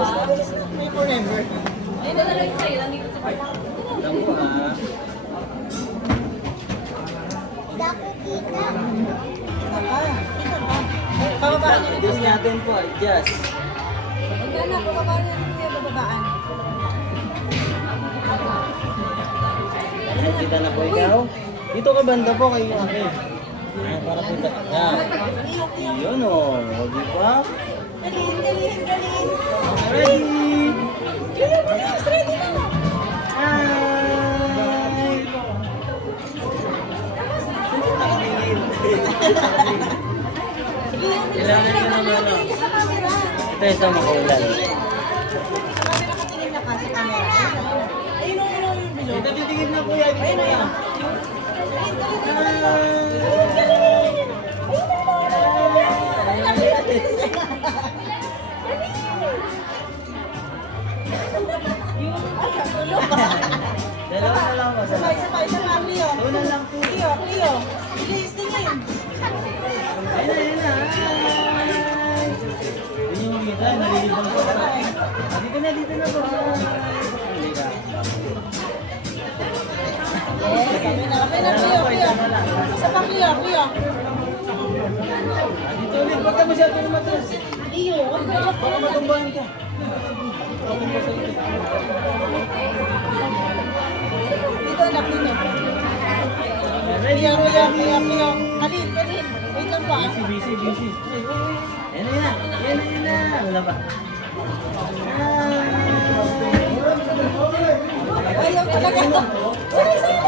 May forever. Ayun na lang sa'yo, nandito sa part. Naku ah. Pababaan niyo rin Adjust natin po, adjust. Hindi na, pababaan niyo rin yung bababaan. Nakikita na po ikaw. Dito ka banda po kayo ate. Para kita. Yun o. Di ba? Galing, galing, galing. Ready? Bilis, ready na. Hi! Kailangan nyo naman ano. Sa camera. Ito makulan. Sa camera katingin na ka sa camera. Ayun o, yun o, yung bilog. Dito titigil na kuya. Ayun o, yun o. Dalawa na lang po. Sabay, sabay, sabay, Leo. Una lang po. Leo, Leo. Bilis, tingin. Ayun na. Hi! Yun yung kita. Nalilibang ko. Dito na po. Halika. Sabay na, Leo, Leo. Isa pang Leo, Leo. Dito ulit. Huwag ka masyado lumatas. Leo, huwag ka na. Baka matumbahan ka. Dito, anak, dito. Ready, Leo, ready. Leo, Leo, Leo. Kalin, kalin. Wait lang pa. Busy. Yan na. Wala pa. Ayaw talaga. Sorry, sorry.